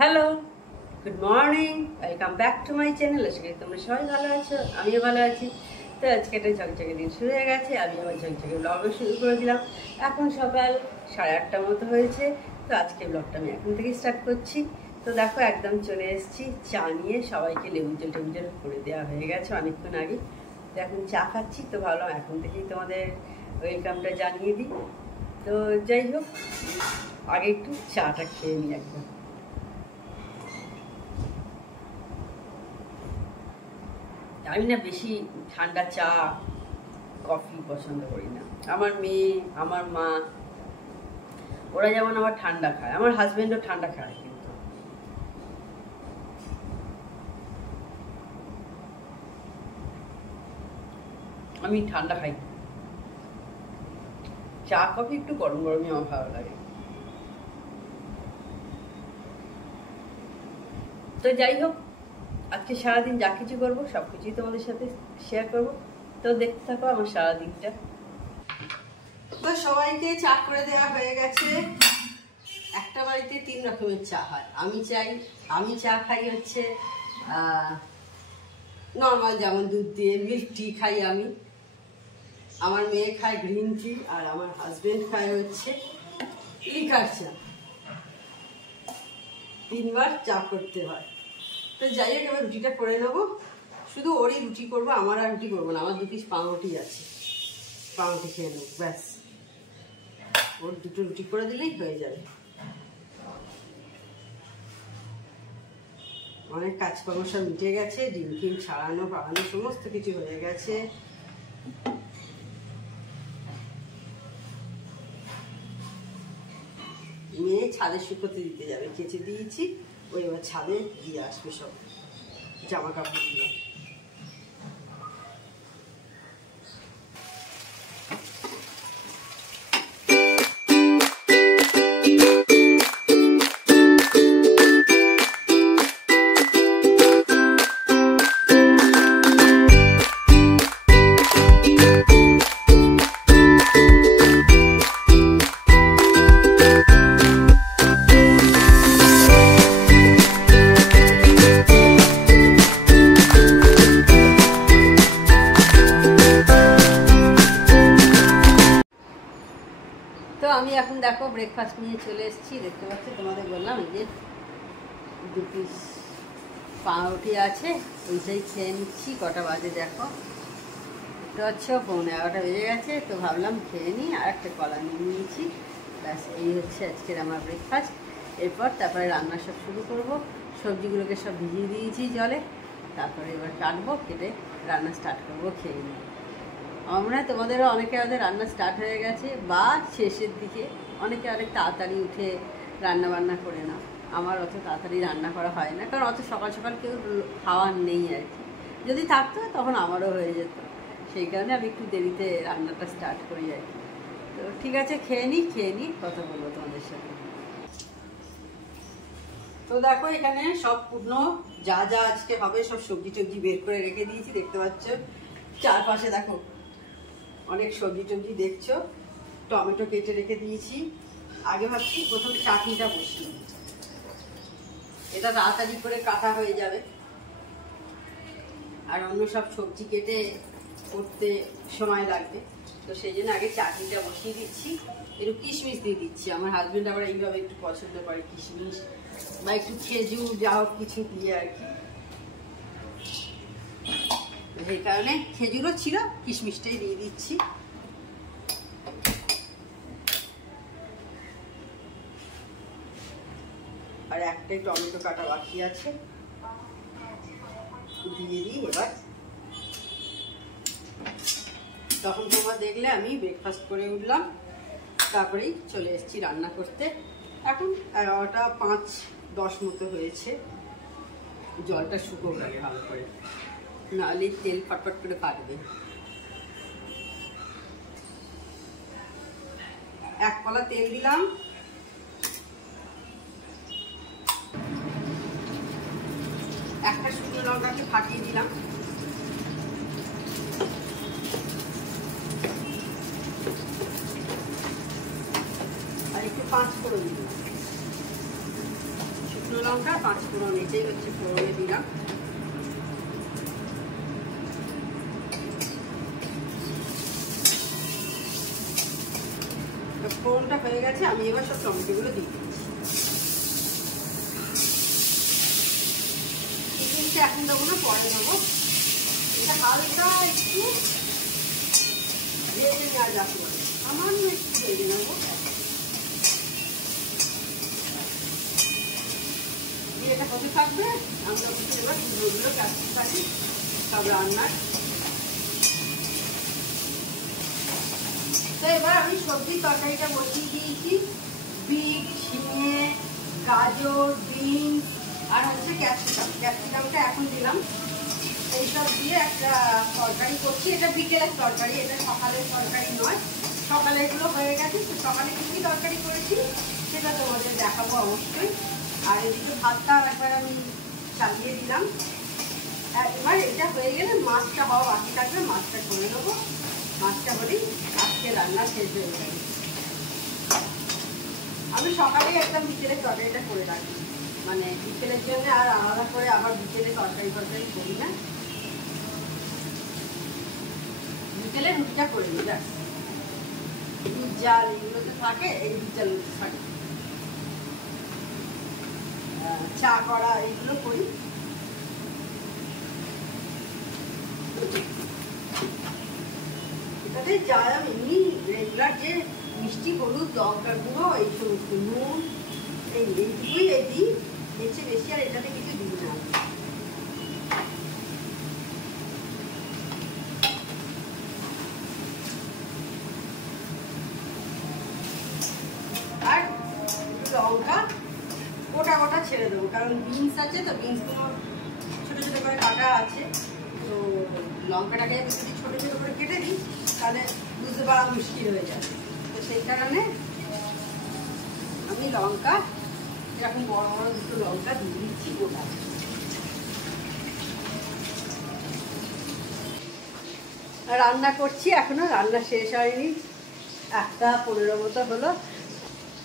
Hello, good morning, welcome back to my channel. আজকে তোমরা সবাই ভালো আছো, আমিও ভালো আছি। তো আজকে একটা ঝকঝকে দিন শুরু হয়ে গেছে, আমি আমার ঝকঝকে ব্লগও শুরু করে দিলাম। এখন সকাল 8:30 মতো হয়েছে। তো আজকে ব্লগটা আমি এখন থেকে স্টার্ট করছি। তো দেখো একদম চলে এসেছি চা নিয়ে, সবাইকে লেবু জল টেবু জল করে দেওয়া হয়ে গেছে অনেকক্ষণ আগে। তো এখন চা খাচ্ছি, তো ভাবলাম এখন থেকেই তোমাদের ওয়েলকামটা জানিয়ে দিই। তো যাই হোক, আগে একটু চাটা খেয়ে নিই একদম। আমি না বেশি ঠান্ডা চা কফি পছন্দ করি না। আমার মেয়ে, আমার মা, ওরা যেমন আমার ঠান্ডা খায়, আমার হাজবেন্ডও ঠান্ডা খায়, কিন্তু আমি ঠান্ডা খাই। চা কফি একটু গরম গরমই আমার ভালো লাগে। তো যাই হোক, আজকে সারাদিন যা কিছু করবো সবকিছুই তোমাদের সাথে শেয়ার করবো। তো দেখতে থাকো আমার সারাদিনটা। তো সবাইকে চা করে দেওয়া হয়ে গেছে। একটা বাড়িতে 3 রকমের চা হয়। আমি চা খাই হচ্ছে নর্মাল, যেমন দুধ দিয়ে মিল্ক টি খাই আমি। আমার মেয়ে খায় গ্রিন টি, আর আমার হাজবেন্ড খায় হচ্ছে লিকার চা। 3 বার চা করতে হয়। তো যাই হোক, এবার রুটিটা করে নেবো। শুধু ওরই রুটি করবো, আমার আর রুটি করবো না। আমার 2 পিস পাউরুটি আছে, পাউরুটি খেয়ে নেবো ব্যাস। ওর 2টো রুটি করে দিলেই হয়ে যাবে। অনেক কাজকর্ম সব মিটে গেছে, ডিম টিম ছাড়ানো পাড়ানো সমস্ত কিছু হয়ে গেছে। মেয়ে ছাদে শুকোতে দিতে যাবে, কেচে দিয়েছি। ওই এবার ছাদে দিয়ে আসবে সব জামা কাপড়গুলো। আমি এখন দেখো ব্রেকফাস্ট নিয়ে চলে এসেছি। দেখতে পাচ্ছি, তোমাদের বললাম এই যে 2 পিস পাউরুটি আছে, ওইটাই খেয়ে নিচ্ছি। কটা বাজে দেখো, এটা হচ্ছে 11:15 বেজে গেছে। তো ভাবলাম খেয়ে নিই, আর একটা কলা নিয়ে নিয়েছি। ব্যাস, এই হচ্ছে আজকের আমার ব্রেকফাস্ট। তারপরে রান্না সব শুরু করব। সবজিগুলোকে সব ভিজিয়ে দিয়েছি জলে, তারপরে এবার কাটবো, কেটে রান্না স্টার্ট করবো, খেয়ে নিই। আমার মনে হয় তোমাদেরও অনেকে আমাদের রান্না স্টার্ট হয়ে গেছে, বা শেষের দিকে অনেকে অনেক তাড়াতাড়ি উঠে রান্না বান্না করে না। আমার অত তাড়াতাড়ি রান্না করা হয় না, কারণ অত সকাল সকাল কেউ খাওয়ার নেই আর কি। যদি থাকতো তখন আমারও হয়ে যেত, সেই কারণে আমি একটু দেরিতে রান্নাটা স্টার্ট করি আর কি। তো ঠিক আছে, খেয়ে নিই, কথা বলবো তোমাদের সাথে। তো দেখো, এখানে সব পূর্ণ যা যা আজকে হবে সব সবজি টবজি বের করে রেখে দিয়েছি। দেখতে পাচ্ছ চারপাশে দেখো অনেক সবজি টবজি দেখছো। টমেটো কেটে রেখে দিয়েছি। আগে ভাবছি প্রথম চাটনিটা বসিয়ে, এটা তাড়াতাড়ি করে কাটা হয়ে যাবে, আর অন্য সব সবজি কেটে করতে সময় লাগবে। তো সেই জন্য আগে চাটনিটা বসিয়ে দিচ্ছি। একটু কিশমিশ দিয়ে দিচ্ছি। আমার হাজবেন্ড আবার এইভাবে একটু পছন্দ করে, কিশমিশ বা একটু খেজুর যা হোক কিছু দিয়ে আর কি। সেই কারণে খেজুরও ছিল, কিশমিশটাই দিয়ে দিচ্ছি। আর একটাই টমেটো কাটা বাকি আছে, দিয়ে দিই এবার। তখন তোমরা দেখলে আমি ব্রেকফাস্ট করে উঠলাম, তারপরেই চলে এসেছি রান্না করতে। এখন 11:05-10 মতো হয়েছে। জলটা শুকো গেলে ভালো করে, নাহলে তেল ফটফট করে কাটবে। 1 কলা তেল দিলাম। একটা শুকনো লঙ্কাকে ফাটিয়ে দিলাম। আর একটু 5 ফোড়ন দিলাম। শুকনো লঙ্কা 5 ফোড়ন, এটাই হচ্ছে ফোড়নে দিলাম। ফোড়নটা হয়ে গেছে, আমি এবার সব টমেটোগুলো দিয়ে দিচ্ছি। চিকেনটা এখন দেবো না, পরে দেবো। এটা হালকা একটু ভেজে নেওয়া যাবে, সামান্য একটু ভেজে নেবো। এটা হতে থাকবে, আমরা এবার চুলোগুলো কাটতে পারি সব রান্নার। তো এবার আমি সবজির তরকারিটা বসিয়ে দিয়েছি। বিট, ঝিঙে, গাজর, বিনস আর হচ্ছে ক্যাপসিকাম। ক্যাপসিকামটা এখন দিলাম। এইসব দিয়ে একটা তরকারি করছি। এটা বিকেলের তরকারি, এটা সকালের তরকারি নয়। সকালে এগুলো হয়ে গেছে। তো সকালে কী কী তরকারি করেছি সেটা তোমাদের দেখাবো অবশ্যই। আর এদিকে ভাতটা একবার আমি চালিয়ে দিলাম। এবার এটা হয়ে গেলে মাছটা হওয়া বাকি থাকবে, মাছটা করে নেবো। মাছটা হলেই আজকে রান্না শেষ হয়ে যাবে। আমি সকালে একদম বিকেলের তরকারিটা করে রাখি, মানে বিকেলের জন্য আর আলাদা করে আবার বিকেলে তরকারি করি না। বিকেলে রুটিটা করে নিই, ব্যাস। দুধ জাল এগুলোতে থাকে, এই দুধ জাল থাকে, চা করা এইগুলো করি। এটাতে যা এমনি রেগুলার যে মিষ্টি, হলুদ, লঙ্কার গুঁড়ো, এই সমস্ত নুন, এইটুকুই দিই। এর চেয়ে বেশি আর এটাতে কিছু দিই না। আর লঙ্কা গোটা গোটা ছেড়ে দেবো, কারণ বিনস আছে, তো বিনসগুলো ছোটো ছোটো করে কাটা আছে। তো লঙ্কাটাকে যদি ছোটো ছোটো করে কেটে দিই তাহলে বুঝতে পারা মুশকিল হয়ে যাবে। তো সেই কারণে আমি লঙ্কা এরকম বড় বড় দুটো লঙ্কা দিয়ে দিচ্ছি গোটা। রান্না করছি, এখনো রান্না শেষ হয়নি, 1:15 মতো হলো।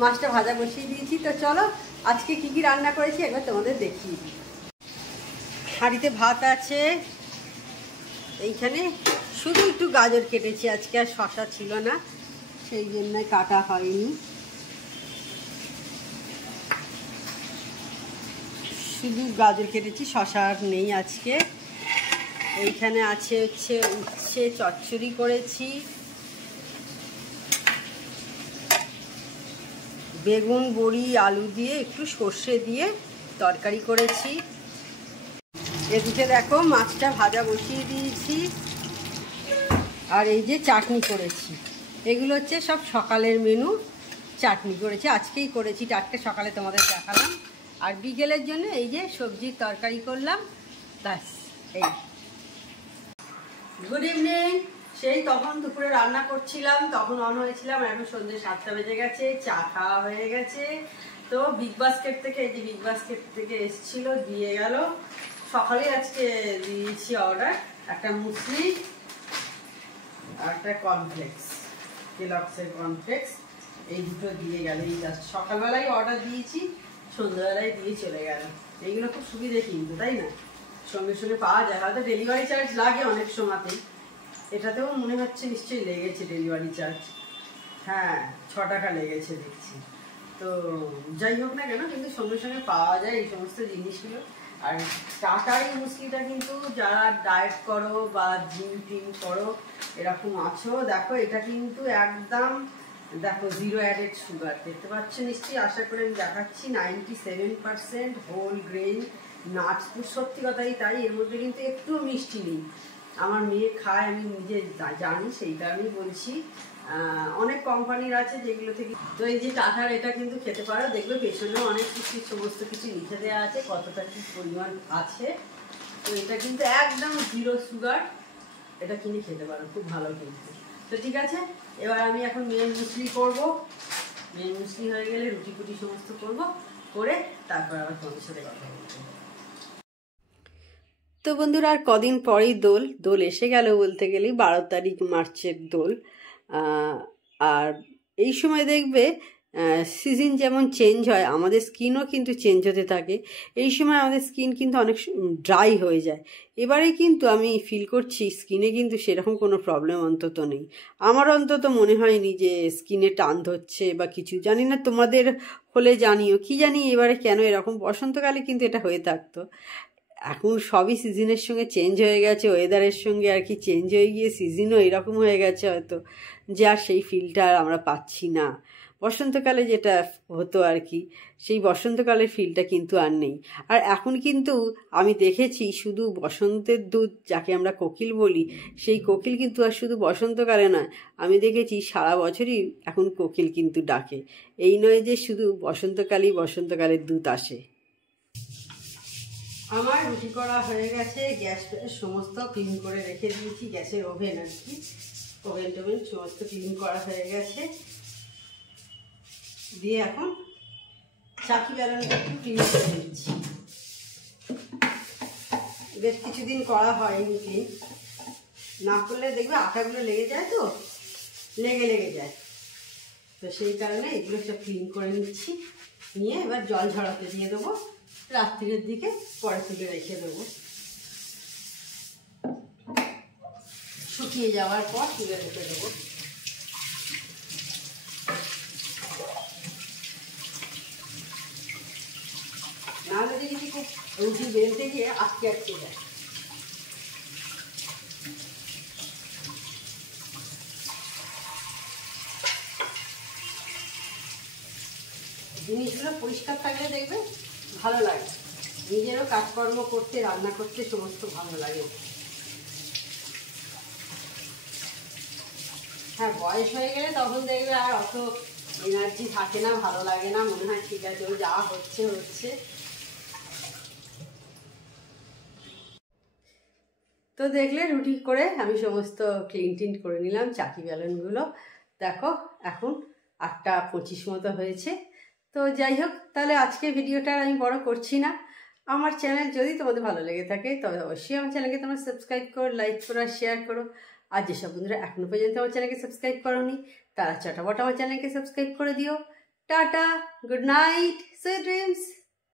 মাছটা ভাজা বসিয়ে দিয়েছি। তো চলো আজকে কি কি রান্না করেছি একবার তোমাদের দেখিয়ে দিই। হাঁড়িতে ভাত আছে, এইখানে শুধু একটু গাজর কেটেছি, আজকে আর শসা ছিল না, সেই জন্য কাটা হয়নি। শুধু গাজর কেটেছি, শসা আর নেই আজকে। এইখানে আছে হচ্ছে উচ্ছে চচ্চড়ি করেছি, বেগুন, বড়ি, আলু দিয়ে একটু সর্ষে দিয়ে তরকারি করেছি। এদিকে দেখো মাছটা ভাজা বসিয়ে দিয়েছি। আর এই যে চাটনি করেছি, এগুলো হচ্ছে সব সকালের মেনু। চাটনি করেছি, আজকেই করেছি, টাটকা সকালে তোমাদের দেখালাম। আর বিকেলের জন্য এই যে সবজির তরকারি করলাম, ব্যাস। এই গুড ইভিনিং। সেই তখন দুপুরে রান্না করছিলাম, তখন অন হয়েছিলাম। এখন সন্ধ্যে 7টা বেজে গেছে, চা খাওয়া হয়ে গেছে। তো বিগ বাস্কেট থেকে, এই যে বিগ বাস্কেট থেকে এসছিল, দিয়ে গেল। সকালে আজকে দিয়েছি অর্ডার, একটা মুসলি আর একটা কর্নফ্লেক্স, কেলগসের কর্নফ্লেক্স, এই দুটো দিয়ে গেল। এই জাস্ট সকালবেলায় অর্ডার দিয়েছি, সন্ধ্যাবেলায় দিয়ে চলে গেল। এইগুলো খুব সুবিধে কিন্তু, তাই না? সঙ্গে সঙ্গে পাওয়া যায়। হয়তো ডেলিভারি চার্জ লাগে অনেক সময়তেই, এটাতেও মনে হচ্ছে নিশ্চয়ই লেগেছে ডেলিভারি চার্জ। হ্যাঁ, 6 টাকা লেগেছে দেখছি। তো যাই হোক না কেন, কিন্তু সঙ্গে সঙ্গে পাওয়া যায় এই সমস্ত জিনিসগুলো। আর টাটার এই মুসলিটা কিন্তু যারা ডায়েট করো বা জিম টিম করো, এরকম আছো, দেখো এটা কিন্তু একদম, দেখো 0 অ্যাডেড সুগার, দেখতে পাচ্ছ নিশ্চয়ই, আশা করে আমি দেখাচ্ছি। 97% হোল গ্রেন নাটস। সত্যি কথাই তাই, এর মধ্যে কিন্তু একটু মিষ্টি নেই। আমার মেয়ে খায়, আমি নিজে জানি, সেই কারণেই বলছি। অনেক কোম্পানির আছে যেগুলো থেকে। তো এই যে টাটার এটা কিন্তু খেতে পারো, দেখবে পেছনেও অনেক কিছু, সমস্ত কিছু লিখে দেওয়া আছে, কতটা কি পরিমাণ আছে। তো এটা কিন্তু একদম 0 সুগার, এটা কিনে খেতে পারো, খুব ভালো কিন্তু। তো ঠিক আছে, এবার আমি এখন মেয়ের মুসলি করবো। মেয়ের মুসলি হয়ে গেলে রুটি ফুটি সমস্ত করবো, করে তারপর আবার তোমাদের সাথে কথা বলবো। তো বন্ধুরা, আর কদিন পরেই দোল এসে গেল, বলতে গেলেই 12 তারিখ মার্চের দোল। আর এই সময় দেখবে সিজন যেমন চেঞ্জ হয় আমাদের স্কিনও কিন্তু চেঞ্জ হতে থাকে। এই সময় আমাদের স্কিন কিন্তু অনেক ড্রাই হয়ে যায়। এবারে কিন্তু আমি ফিল করছি স্কিনে কিন্তু সেরকম কোনো প্রবলেম অন্তত নেই। আমার অন্তত মনে হয়নি যে স্কিনে টান ধরছে বা কিছু। জানি না তোমাদের হলে জানিও, কি জানি এবারে কেন এরকম। বসন্তকালে কিন্তু এটা হয়ে থাকতো, এখন সবই সিজনের সঙ্গে চেঞ্জ হয়ে গেছে, ওয়েদারের সঙ্গে আর কি চেঞ্জ হয়ে গিয়ে সিজনও এরকম হয়ে গেছে হয়তো, যে আর সেই ফিলটা আর আমরা পাচ্ছি না। বসন্তকালে যেটা হতো আর কি, সেই বসন্তকালের ফিলটা কিন্তু আর নেই। আর এখন কিন্তু আমি দেখেছি শুধু বসন্তের দুধ যাকে আমরা কোকিল বলি, সেই কোকিল কিন্তু আর শুধু বসন্তকালে নয়, আমি দেখেছি সারা বছরই এখন কোকিল কিন্তু ডাকে। এই নয় যে শুধু বসন্তকালেই বসন্তকালের দুধ আসে। আমার রুটি করা হয়ে গেছে, গ্যাস সমস্ত ক্লিন করে রেখে দিয়েছি, গ্যাসের ওভেন আর কি, ওভেন টোভেন সমস্ত ক্লিন করা হয়ে গেছে। দিয়ে এখন চাকি বেলানোটা একটু ক্লিন করে দিচ্ছি। বেশ কিছুদিন করা হয়নি ক্লিন, না করলে দেখবে আটাগুলো লেগে যায়, তো লেগে যায়, তো সেই কারণে এগুলো সব ক্লিন করে নিচ্ছি। নিয়ে এবার জল ঝরাতে দিয়ে দেবো, রাত্রির দিকে পরে তুলে রেখে দেবো, শুকিয়ে যাওয়ার পর তুলে রেখে দেবো। নাহলে দেখি খুব রুটি বেলতে গিয়ে আটকে যায়। জিনিসগুলো পরিষ্কার থাকলে দেখবে ভালো লাগে, নিজেরও কাজকর্ম করতে, রান্না করতে সমস্ত ভালো লাগে। হ্যাঁ, বয়স হয়ে গেলে তখন দেখবে আর অত এনার্জি থাকে না, ভালো লাগে না, মনে হয় ঠিক আছে যা হচ্ছে হচ্ছে। তো দেখলে রুটি করে আমি সমস্ত ক্লিন টিন করে নিলাম, চাকি বেলনগুলো দেখো এখন 8:25 মতো হয়েছে। তো যাই হোক, তাহলে আজকে ভিডিওটা আমি বড় করছি না। আমার চ্যানেল যদি তোমাদের ভালো লেগে থাকে তবে অবশ্যই আমার চ্যানেলকে তোমরা সাবস্ক্রাইব করো, লাইক করো আর শেয়ার করো। আর যেসব বন্ধুরা এখনো পর্যন্ত আমার চ্যানেলকে সাবস্ক্রাইব করোনি তারা চটাপট আমার চ্যানেলকে সাবস্ক্রাইব করে দিও। Tata, good night, sweet dreams.